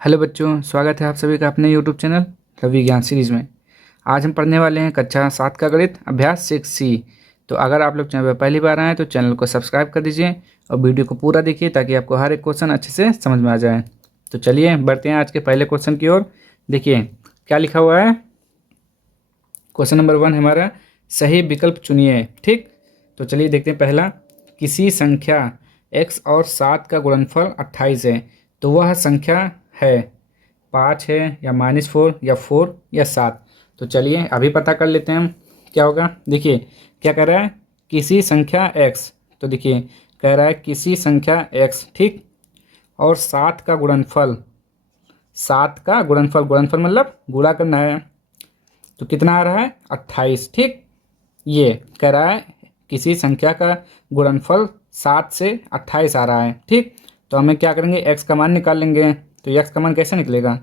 Hello बच्चों, स्वागत है आप सभी का अपने यूट्यूब चैनल रवि ज्ञान सीरीज़ में। आज हम पढ़ने वाले हैं कक्षा 7 का गणित अभ्यास 6C। तो अगर आप लोग चैनल पर पहली बार आए हैं तो चैनल को सब्सक्राइब कर दीजिए और वीडियो को पूरा देखिए ताकि आपको हर एक क्वेश्चन अच्छे से समझ में आ जाए। तो चलिए बढ़ते हैं आज के पहले क्वेश्चन की ओर। देखिए क्या लिखा हुआ है। क्वेश्चन नंबर 1 हमारा, सही विकल्प चुनिए। ठीक, तो चलिए देखते हैं। पहला, किसी संख्या x और 7 का गुणनफल 28 है तो वह संख्या है 5 है या -4 या 4 या 7। तो चलिए अभी पता कर लेते हैं हम क्या होगा। देखिए क्या कह रहा है, किसी संख्या x। तो देखिए कह रहा है किसी संख्या x, ठीक, और 7 का गुणनफल। 7 का गुणनफल, गुणनफल मतलब गुणा करना है। तो कितना आ रहा है 28। ठीक, ये कह रहा है किसी संख्या का गुणनफल 7 से 28 आ रहा है। ठीक, तो हमें क्या करेंगे, x का मान निकाल लेंगे। तो x का मान कैसे निकलेगा,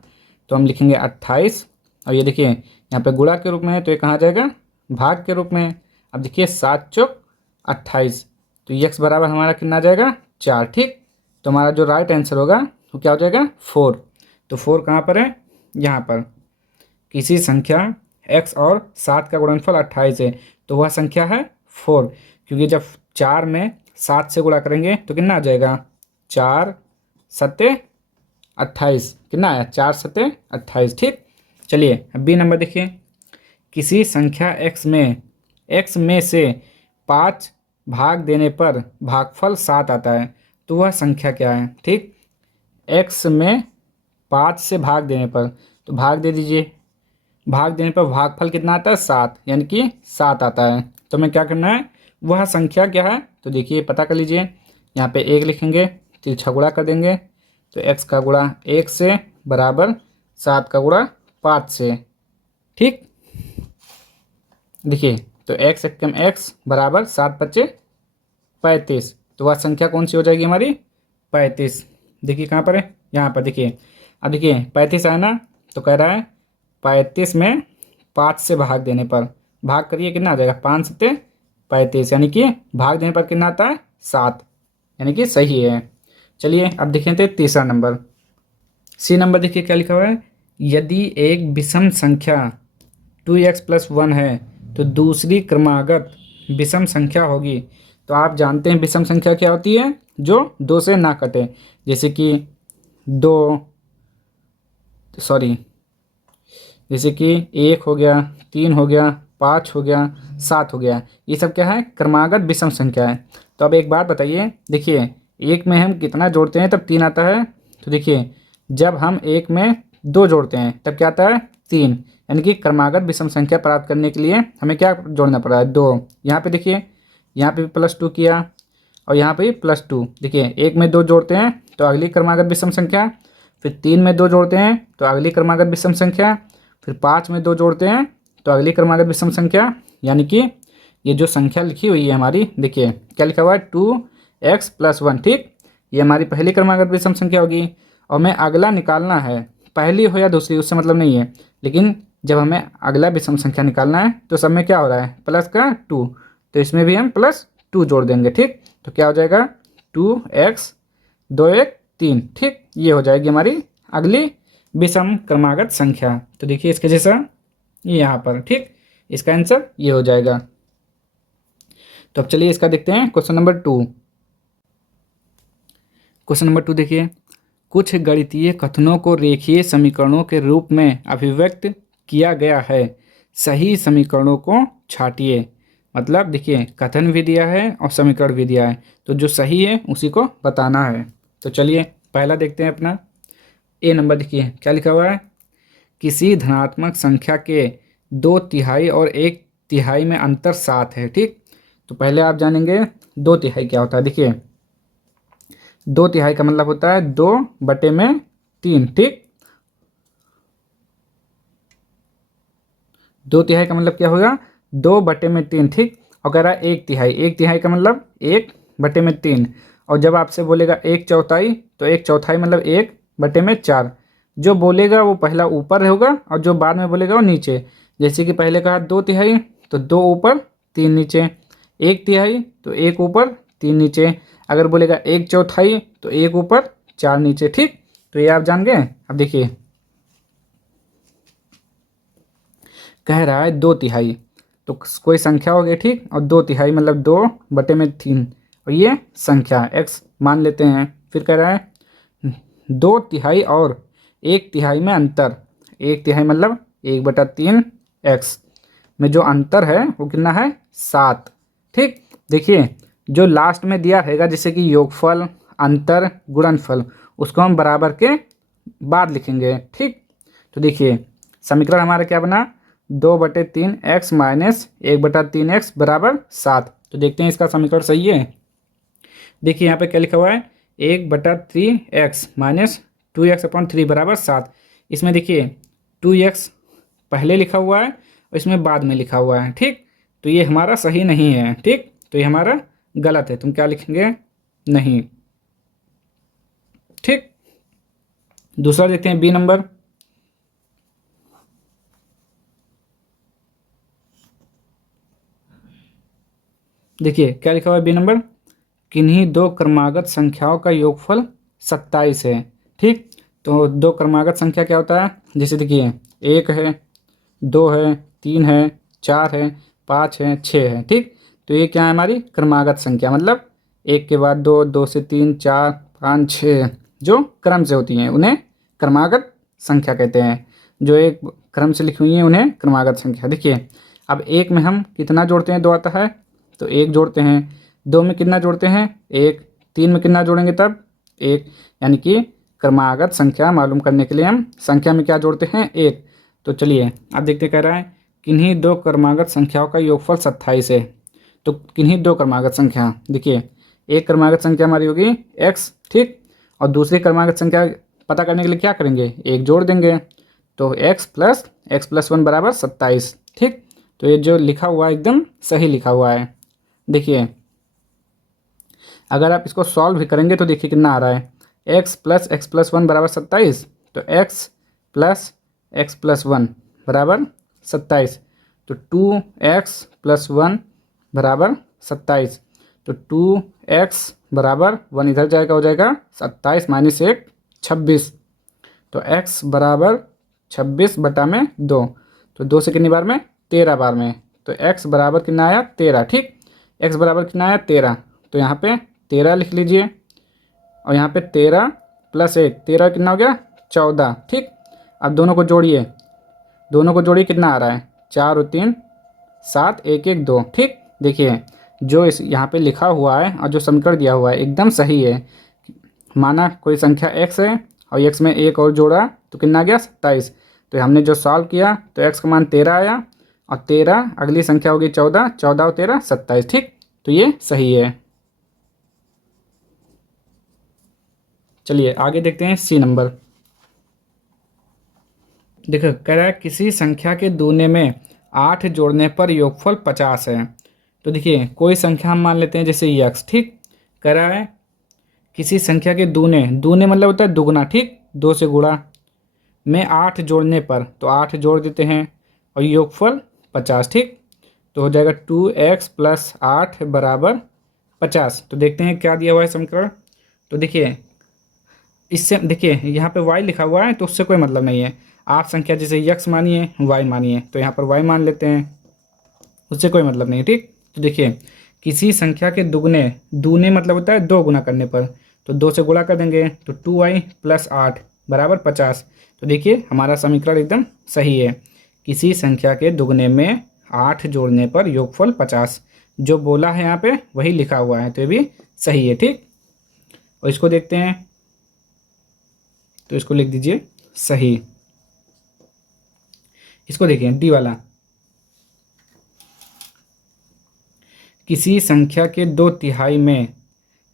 तो हम लिखेंगे 28 और ये देखिए यहाँ पे गुणा के रूप में है तो ये कहाँ जाएगा, भाग के रूप में। अब देखिए 7 चौक 28, तो x बराबर हमारा कितना आ जाएगा 4। ठीक, तो हमारा जो राइट आंसर होगा वो क्या हो जाएगा 4। तो 4 कहाँ पर है, यहाँ पर। किसी संख्या x और 7 का गुणनफल 28 है तो वह संख्या है 4, क्योंकि जब 4 में 7 से गुणा करेंगे तो कितना आ जाएगा 4 सत्ते 28। कितना आया 4 सत्ते 28। ठीक, चलिए अब बी नंबर देखिए। किसी संख्या x में से 5 भाग देने पर भागफल 7 आता है तो वह संख्या क्या है। ठीक, x में 5 से भाग देने पर, तो भाग दे दीजिए। भाग देने पर भागफल कितना आता है 7, यानी कि 7 आता है। तो हमें क्या करना है, वह संख्या क्या है। तो देखिए पता कर लीजिए, यहाँ पे 1 लिखेंगे, तिरछा गुणा कर देंगे। तो x का गुणा 1 से बराबर 7 का गुणा 5 से। ठीक, देखिए तो x एकम x बराबर 7 पच्चे 35। तो वह संख्या कौन सी हो जाएगी हमारी 35। देखिए कहाँ पर है, यहाँ पर। देखिए अब देखिए 35 आया ना, तो कह रहा है 35 में 5 से भाग देने पर, भाग करिए कितना आ जाएगा 5 सत्ते 35, यानी कि भाग देने पर कितना आता है 7, यानी कि सही है। चलिए अब देखें तो तीसरा नंबर, सी नंबर। देखिए क्या लिखा हुआ है, यदि एक विषम संख्या 2x + 1 है तो दूसरी क्रमागत विषम संख्या होगी। तो आप जानते हैं विषम संख्या क्या होती है, जो 2 से ना कटे। जैसे कि 2, सॉरी, जैसे कि 1 हो गया, 3 हो गया, 5 हो गया, 7 हो गया। ये सब क्या है, क्रमागत विषम संख्या है। तो अब एक बात बताइए, देखिए 1 में हम कितना जोड़ते हैं तब 3 आता है। तो देखिए जब हम 1 में 2 जोड़ते हैं तब क्या आता है 3, यानी कि क्रमागत विषम संख्या प्राप्त करने के लिए हमें क्या जोड़ना पड़ा है 2। यहाँ पे देखिए, यहाँ पे भी +2 किया और यहाँ पे भी +2। देखिए 1 में 2 जोड़ते हैं तो अगली क्रमागत विषम संख्या, फिर 3 में 2 जोड़ते हैं तो अगली क्रमागत विषम संख्या, फिर 5 में 2 जोड़ते हैं तो अगली क्रमागत विषम संख्या। यानी कि ये जो संख्या लिखी हुई है हमारी, देखिए क्या लिखा हुआ है 2x + 1। ठीक, ये हमारी पहली क्रमागत विषम संख्या होगी और हमें अगला निकालना है, पहली हो या दूसरी उससे मतलब नहीं है, लेकिन जब हमें अगला विषम संख्या निकालना है तो सब में क्या हो रहा है प्लस का 2, तो इसमें भी हम +2 जोड़ देंगे। ठीक, तो क्या हो जाएगा 2x 2 1 3। ठीक, ये हो जाएगी हमारी अगली विषम क्रमागत संख्या। तो देखिए इसके जैसा ये यहाँ पर। ठीक, इसका आंसर ये हो जाएगा। तो अब चलिए इसका देखते हैं क्वेश्चन नंबर 2। क्वेश्चन नंबर 2 देखिए, कुछ गणितीय कथनों को रेखीय समीकरणों के रूप में अभिव्यक्त किया गया है, सही समीकरणों को छांटिए। मतलब देखिए कथन भी दिया है और समीकरण भी दिया है, तो जो सही है उसी को बताना है। तो चलिए पहला देखते हैं अपना ए नंबर। देखिए क्या लिखा हुआ है, किसी धनात्मक संख्या के 2/3 और 1/3 में अंतर 7 है। ठीक, तो पहले आप जानेंगे 2/3 क्या होता है। देखिए 2/3 का मतलब होता है 2/3। ठीक, 2/3 का मतलब क्या होगा 2/3। ठीक, और कह रहा है 1/3, 1/3 का मतलब 1/3। और जब आपसे बोलेगा 1/4 तो 1/4 मतलब 1/4। जो बोलेगा वो पहला ऊपर होगा और जो बाद में बोलेगा वो नीचे। जैसे कि पहले कहा 2/3 तो 2 ऊपर 3 नीचे, 1/3 तो 1 ऊपर 3 नीचे। अगर बोलेगा 1/4 तो 1 ऊपर 4 नीचे। ठीक, तो ये आप जान गए। अब देखिए कह रहा है 2/3, तो कोई संख्या हो गई ठीक, और 2/3 मतलब 2/3, और ये संख्या x मान लेते हैं। फिर कह रहा है 2/3 और 1/3 में अंतर। 1/3 मतलब 1/3 x में जो अंतर है वो कितना है 7। ठीक, देखिए जो लास्ट में दिया रहेगा जैसे कि योगफल, अंतर, गुणनफल, उसको हम बराबर के बाद लिखेंगे। ठीक, तो देखिए समीकरण हमारा क्या बना, 2/3 x माइनस 1/3 x बराबर 7। तो देखते हैं इसका समीकरण सही है। देखिए यहाँ पे क्या लिखा हुआ है, 1/3 x माइनस 2x/3 बराबर 7। इसमें देखिए 2x पहले लिखा हुआ है और इसमें बाद में लिखा हुआ है। ठीक, तो ये हमारा सही नहीं है। ठीक, तो ये हमारा गलत है, तुम क्या लिखेंगे, नहीं। ठीक, दूसरा देखते हैं बी नंबर। देखिए क्या लिखा हुआ है बी नंबर, किन्हीं दो क्रमागत संख्याओं का योगफल 27 है। ठीक, तो दो क्रमागत संख्या क्या होता है, जैसे देखिए 1 है, 2 है, 3 है, 4 है, 5 है, 6 है। ठीक, तो ये क्या है, हमारी क्रमागत संख्या, मतलब 1 के बाद 2, 2 से 3, 4, 5, 6 जो क्रम से होती हैं उन्हें क्रमागत संख्या कहते हैं। जो एक क्रम से लिखी हुई हैं उन्हें क्रमागत संख्या। देखिए अब 1 में हम कितना जोड़ते हैं, 2 आता है तो 1 जोड़ते हैं, 2 में कितना जोड़ते हैं 1, 3 में कितना जोड़ेंगे तब 1, यानी कि क्रमागत संख्या मालूम करने के लिए हम संख्या में क्या जोड़ते हैं 1। तो चलिए अब देखते कह रहा है किन्हीं दो क्रमागत संख्याओं का योगफल 27 है। तो किन्हीं दो क्रमागत संख्या, देखिए एक क्रमागत संख्या हमारी होगी x, ठीक, और दूसरी क्रमागत संख्या पता करने के लिए क्या करेंगे, 1 जोड़ देंगे, तो x+1 बराबर 27। ठीक, तो ये जो लिखा हुआ है एकदम सही लिखा हुआ है। देखिए अगर आप इसको सॉल्व भी करेंगे तो देखिए कितना आ रहा है, x+1 बराबर 27, तो x+1 बराबर 27, तो 2x+1 बराबर 27, तो 2x बराबर 1 इधर जाएगा, हो जाएगा 27 माइनस 1 26, तो x बराबर 26/2, तो 2 से कितनी बार में 13 बार में, तो x बराबर कितना आया 13। ठीक, x बराबर कितना आया 13, तो यहाँ पे 13 लिख लीजिए, और यहाँ पे 13 + 1, 13 कितना हो गया 14। ठीक, अब दोनों को जोड़िए, दोनों को जोड़िए कितना आ रहा है 4 और 3 7, 1 1 2। ठीक, देखिए जो इस यहाँ पे लिखा हुआ है और जो समीकरण दिया हुआ है एकदम सही है। माना कोई संख्या x है और x में 1 और जोड़ा तो कितना आ गया 27, तो हमने जो सॉल्व किया तो x का मान 13 आया, और 13 अगली संख्या होगी 14, 14 और 13 27। ठीक, तो ये सही है। चलिए आगे देखते हैं सी नंबर। देखो कह रहा है किसी संख्या के दूने में 8 जोड़ने पर योगफल 50 है। तो देखिए कोई संख्या हम मान लेते हैं जैसे x। ठीक, कह रहा है किसी संख्या के दूने, दूने मतलब होता है दुगना, ठीक, 2 से गुणा, में 8 जोड़ने पर, तो 8 जोड़ देते हैं और योगफल 50। ठीक, तो हो जाएगा 2x + 8 बराबर 50। तो देखते हैं क्या दिया हुआ है समीकरण। तो देखिए इससे देखिए यहाँ पे y लिखा हुआ है तो उससे कोई मतलब नहीं है। आप संख्या जैसे x मानिए y मानिए, तो यहाँ पर y मान लेते हैं, उससे कोई मतलब नहीं। ठीक, तो देखिए किसी संख्या के दुगने, दूने मतलब होता है 2 गुना करने पर, तो 2 से गुणा कर देंगे तो 2y + 8 बराबर 50। तो देखिए हमारा समीकरण एकदम सही है। किसी संख्या के दुगने में 8 जोड़ने पर योगफल 50, जो बोला है यहाँ पे वही लिखा हुआ है, तो ये भी सही है। ठीक, और इसको देखते हैं, तो इसको लिख दीजिए सही। इसको देखिए डी वाला, किसी संख्या के 2/3 में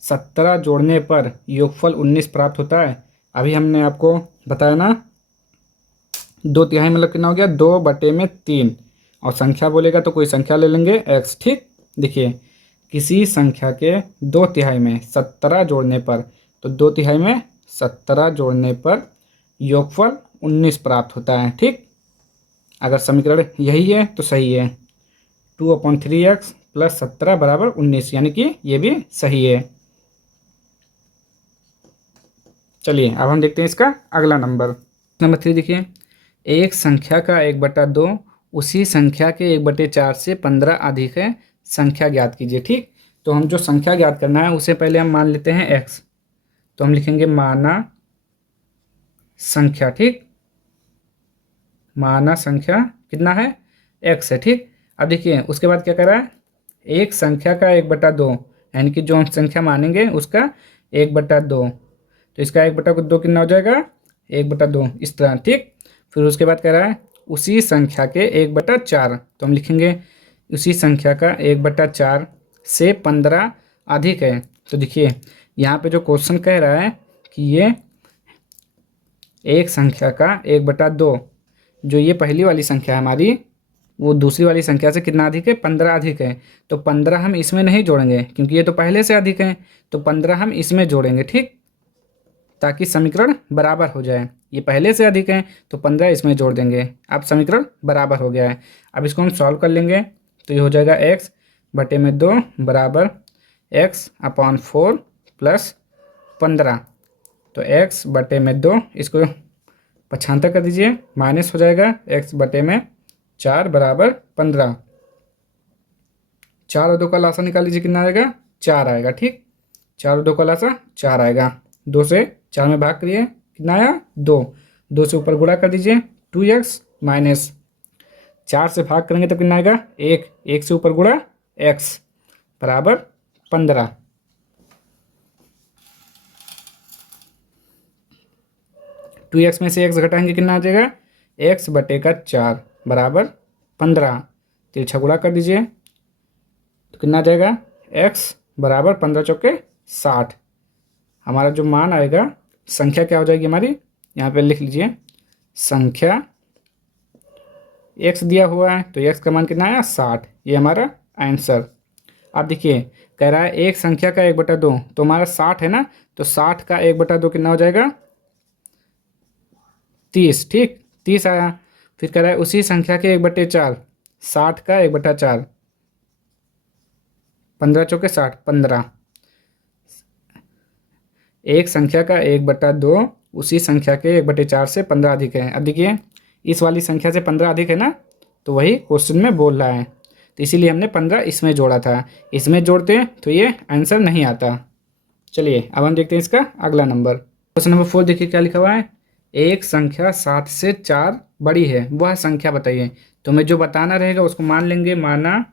17 जोड़ने पर योगफल 19 प्राप्त होता है। अभी हमने आपको बताया ना 2/3 मतलब कितना हो गया 2/3, और संख्या बोलेगा तो कोई संख्या ले लेंगे x। ठीक, देखिए किसी संख्या के 2/3 में 17 जोड़ने पर, तो 2/3 में 17 जोड़ने पर योगफल 19 प्राप्त होता है। ठीक, अगर समीकरण यही है तो सही है, 2/3x + 17 बराबर 19, यानी कि ये भी सही है। चलिए अब हम देखते हैं इसका अगला नंबर। नंबर 3 देखिए, एक संख्या का 1/2 उसी संख्या के 1/4 से 15 अधिक है, संख्या ज्ञात कीजिए। ठीक, तो हम जो संख्या ज्ञात करना है उसे पहले हम मान लेते हैं x, तो हम लिखेंगे माना संख्या। ठीक, माना संख्या कितना है, x है। ठीक, अब देखिए उसके बाद क्या कर रहा है, एक संख्या का 1/2 यानी कि जो हम संख्या मानेंगे उसका 1/2, तो इसका 1/2 कितना हो जाएगा, 1/2 इस तरह। ठीक, फिर उसके बाद कह रहा है उसी संख्या के 1/4, तो हम लिखेंगे उसी संख्या का 1/4 से 15 अधिक है। तो देखिए यहाँ पे जो क्वेश्चन कह रहा है कि ये एक संख्या का 1/2, जो ये पहली वाली संख्या है हमारी, वो दूसरी वाली संख्या से कितना अधिक है, 15 अधिक है। तो 15 हम इसमें नहीं जोड़ेंगे क्योंकि ये तो पहले से अधिक है, तो 15 हम इसमें जोड़ेंगे। ठीक, ताकि समीकरण बराबर हो जाए। ये पहले से अधिक है तो 15 इसमें जोड़ देंगे, अब समीकरण बराबर हो गया है। अब इसको हम सॉल्व कर लेंगे तो ये हो जाएगा x/2 बराबर x/4 प्लस 15। तो x/2 इसको पक्षांतर कर दीजिए, माइनस हो जाएगा x/4 बराबर 15। 4 और 2 का लासा निकाल लीजिए, कितना आएगा, 4 आएगा। ठीक, 4 और 2 का लासा 4 आएगा। 2 से 4 में भाग करिए, कितना आया, 2 से ऊपर गुणा कर दीजिए, 2x माइनस 4 से भाग करेंगे तो कितना आएगा, 1 से ऊपर गुणा x बराबर 15। 2x में से x घटाएंगे, कितना आ जाएगा, x/4 बराबर 15। तिरछा गुणा कर दीजिए तो कितना आ जाएगा, x बराबर 15 चौके 60। हमारा जो मान आएगा, संख्या क्या हो जाएगी हमारी, यहाँ पे लिख लीजिए, संख्या x दिया हुआ है तो x का मान कितना आया, 60। ये हमारा आंसर। अब देखिए कह रहा है एक संख्या का 1/2, तो हमारा 60 है ना, तो 60 का 1/2 कितना हो जाएगा, 30। ठीक, 30 आया। फिर कह रहा है उसी संख्या के 1/4, 60 का 1/4, 15 चौके 60, 15। एक संख्या का 1/2 उसी संख्या के 1/4 से 15 अधिक है। अब देखिए इस वाली संख्या से 15 अधिक है ना, तो वही क्वेश्चन में बोल रहा है, तो इसीलिए हमने 15 इसमें जोड़ा था। इसमें जोड़ते तो ये आंसर नहीं आता। चलिए अब हम देखते हैं इसका अगला नंबर। क्वेश्चन नंबर 4 देखिए क्या लिखा हुआ है, एक संख्या 7 से 4 बड़ी है, वह संख्या बताइए। तो हमें जो बताना रहेगा उसको मान लेंगे, माना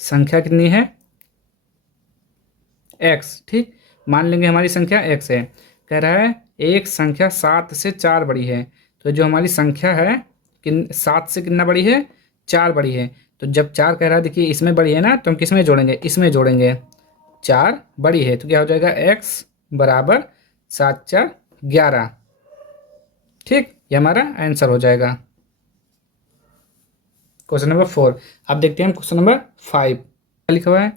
संख्या कितनी है, x। ठीक, मान लेंगे हमारी संख्या x है। कह रहा है एक संख्या 7 से 4 बड़ी है, तो जो हमारी संख्या है 7 से कितना बड़ी है, 4 बड़ी है। तो जब 4 कह रहा है, देखिए इसमें बड़ी है ना, तो हम किस में जोड़ेंगे, इसमें जोड़ेंगे। 4 बड़ी है तो क्या हो जाएगा, x बराबर 7×4 11। ठीक, ये हमारा आंसर हो जाएगा क्वेश्चन नंबर 4। अब देखते हैं हम क्वेश्चन नंबर 5। क्या लिखा हुआ है,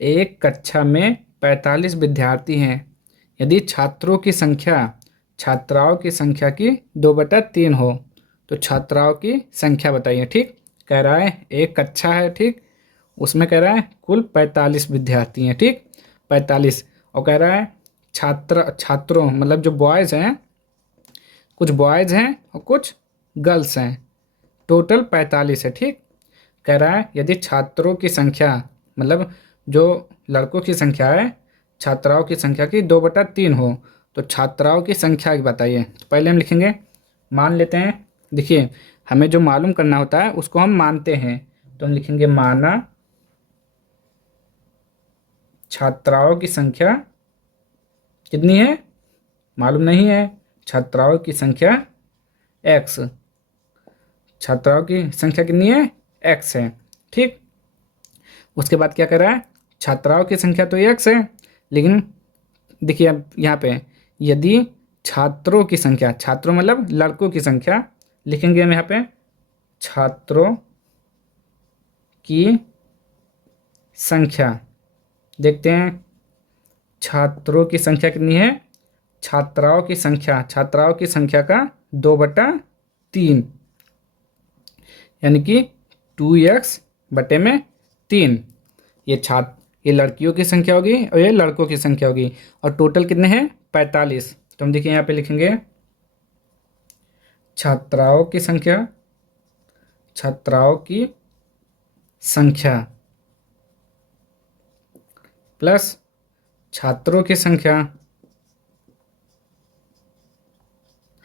एक कक्षा में 45 विद्यार्थी हैं, यदि छात्रों की संख्या छात्राओं की संख्या की 2/3 हो तो छात्राओं की संख्या बताइए। ठीक, कह रहा है एक कक्षा है, ठीक, उसमें कह रहा है कुल 45 विद्यार्थी हैं। ठीक, 45, और कह रहा है छात्रों मतलब जो बॉयज़ हैं, कुछ बॉयज़ हैं और कुछ गर्ल्स हैं, टोटल 45 है। ठीक, कह रहा है यदि छात्रों की संख्या मतलब जो लड़कों की संख्या है छात्राओं की संख्या की 2/3 हो तो छात्राओं की संख्या बताइए। तो पहले हम लिखेंगे, मान लेते हैं। देखिए हमें जो मालूम करना होता है उसको हम मानते हैं, तो हम लिखेंगे माना छात्राओं की संख्या कितनी है, मालूम नहीं है, छात्राओं की संख्या x, छात्राओं की संख्या कितनी है, x है। ठीक, उसके बाद क्या कर रहा है, छात्राओं की संख्या तो x है, लेकिन देखिए अब यहाँ पे यदि छात्रों की संख्या, छात्रों मतलब लड़कों की संख्या, लिखेंगे हम यहाँ पे छात्रों की संख्या। देखते हैं छात्रों की संख्या कितनी है, छात्राओं की संख्या का 2/3 यानी कि 2x/3। ये लड़कियों की संख्या होगी और ये लड़कों की संख्या होगी, और टोटल कितने हैं, 45। तो हम देखिए यहाँ पे लिखेंगे छात्राओं की संख्या, छात्राओं की संख्या प्लस छात्रों की संख्या,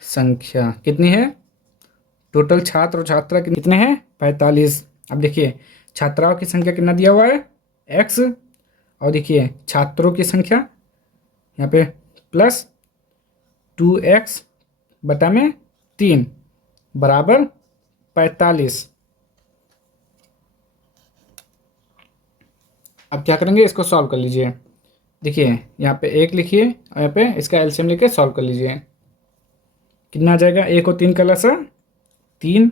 संख्या कितनी है, टोटल छात्र और छात्रा कितने हैं 45। अब देखिए छात्राओं की संख्या कितना दिया हुआ है x, और देखिए छात्रों की संख्या यहाँ पे प्लस 2x बटा में 3 बराबर 45। अब क्या करेंगे, इसको सॉल्व कर लीजिए। देखिए यहाँ पे 1 लिखिए और यहाँ पे इसका एलसीएम लेके सॉल्व कर लीजिए। कितना आ जाएगा, 1 और 3 का लसा 3,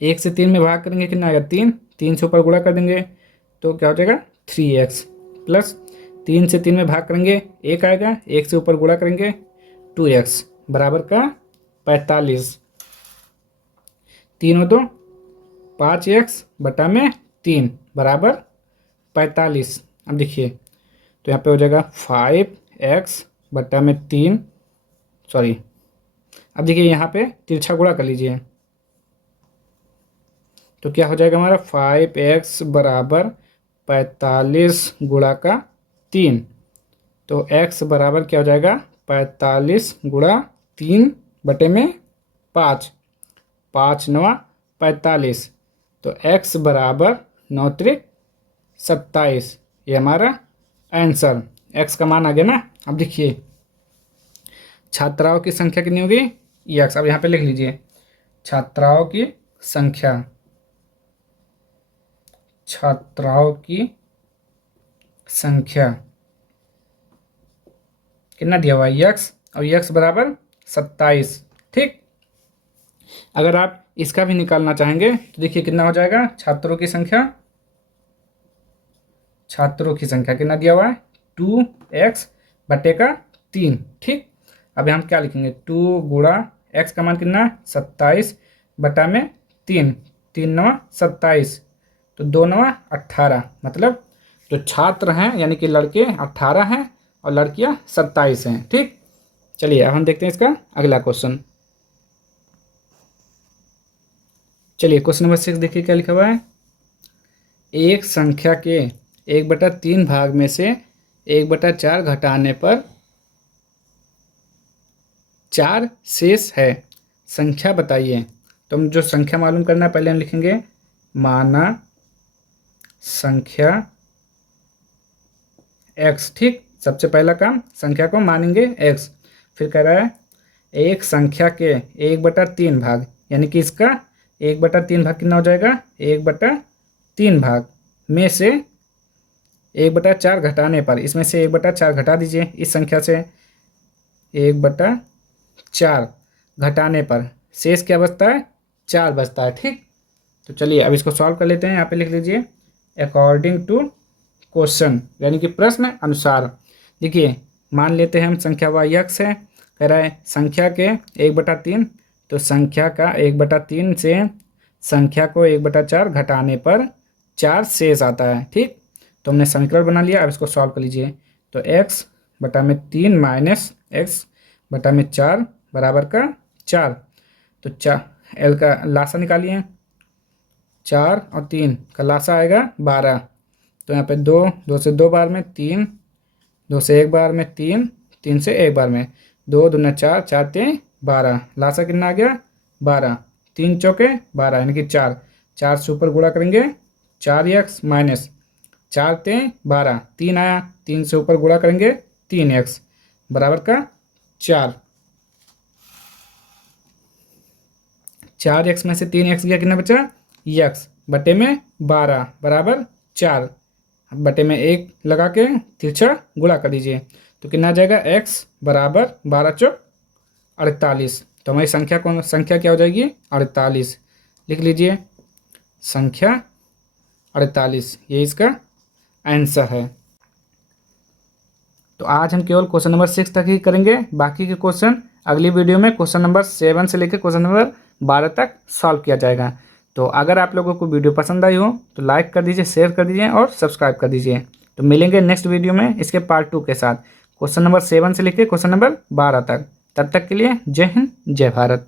1 से 3 में भाग करेंगे कितना आएगा 3, 3 से ऊपर गुणा कर देंगे तो क्या हो जाएगा 3x, प्लस 3 से 3 में भाग करेंगे 1 आएगा, 1 से ऊपर गुणा करेंगे 2x बराबर का 45। 3 हो तो 5x बटा में 3 बराबर 45। अब देखिए तो यहाँ पे हो जाएगा 5x बटा में 3, सॉरी, अब देखिए यहाँ पे तिरछा गुणा कर लीजिए तो क्या हो जाएगा हमारा 5x बराबर 45 गुणा का 3, तो x बराबर क्या हो जाएगा 45 गुणा 3 बटे में 5, 5 9 45, तो x बराबर 9 त्रिक 27। ये हमारा आंसर, x का मान आ गया ना। अब देखिए छात्राओं की संख्या कितनी होगी x, अब यहाँ पे लिख लीजिए छात्राओं की संख्या, छात्राओं की संख्या कितना दिया हुआ है x, और x बराबर 27। ठीक, अगर आप इसका भी निकालना चाहेंगे तो देखिए कितना हो जाएगा, छात्रों की संख्या, छात्रों की संख्या कितना दिया हुआ है 2x बटे का 3। ठीक, अब हम क्या लिखेंगे 2 गुणा x का मान कितना 27 बटा में 3, 3 9 27, तो 2 9 18, मतलब जो छात्र हैं यानी कि लड़के 18 हैं और लड़कियां 27 हैं। ठीक, चलिए अब हम देखते हैं इसका अगला क्वेश्चन। चलिए क्वेश्चन नंबर 6 देखिए क्या लिखा हुआ है, एक संख्या के 1/3 भाग में से 1/4 घटाने पर 4 शेष है, संख्या बताइए। तो हम जो संख्या मालूम करना है पहले हम लिखेंगे माना संख्या x। ठीक, सबसे पहला काम संख्या को मानेंगे x। फिर कह रहा है एक संख्या के 1/3 भाग, यानी कि इसका 1/3 भाग कितना हो जाएगा 1/3 भाग में से 1/4 घटाने पर, इसमें से 1/4 घटा दीजिए इस संख्या से, 1/4 घटाने पर शेष क्या बचता है 4 बचता है। ठीक, तो चलिए अब इसको सॉल्व कर लेते हैं। यहाँ पे लिख लीजिए अकॉर्डिंग टू क्वेश्चन, यानी कि प्रश्न अनुसार। देखिए मान लेते हैं हम संख्या वाई एक्स है, कह रहा है संख्या के 1/3, तो संख्या का 1/3 से संख्या को 1/4 घटाने पर 4 शेष आता है। ठीक, तो हमने समीकरण बना लिया, अब इसको सॉल्व कर लीजिए। तो x बटा में 3 माइनस x बटा में 4 बराबर का 4, तो एल का लासा निकालिए, 4 और 3 का लासा आएगा 12, तो यहाँ पे 2 से 2 बार में 3, 2 से 1 बार में 3, 3 से 1 बार में 2 दूना 4, 4 3 12, लासा कितना आ गया 12, 3 चौके 12 यानी कि 4, 4 से ऊपर गुणा करेंगे 4x माइनस 4 3 12, 3 आया, 3 से ऊपर गुणा करेंगे 3x बराबर का 4, 4x में से 3x गया कितना बचा x बटे में 12 बराबर 4, बटे में 1 लगा के तिरछा गुणा कर दीजिए तो कितना आ जाएगा x बराबर 12 चौक 48। तो हमारी संख्या क्या हो जाएगी 48, लिख लीजिए संख्या 48, ये इसका आंसर है। तो आज हम केवल क्वेश्चन नंबर 6 तक ही करेंगे, बाकी के क्वेश्चन अगली वीडियो में क्वेश्चन नंबर 7 से लेकर क्वेश्चन नंबर 12 तक सॉल्व किया जाएगा। तो अगर आप लोगों को वीडियो पसंद आई हो तो लाइक कर दीजिए, शेयर कर दीजिए और सब्सक्राइब कर दीजिए। तो मिलेंगे नेक्स्ट वीडियो में इसके पार्ट 2 के साथ। क्वेश्चन नंबर 7 से लेकर क्वेश्चन नंबर 12 तक। तब तक के लिए जय हिंद जय भारत।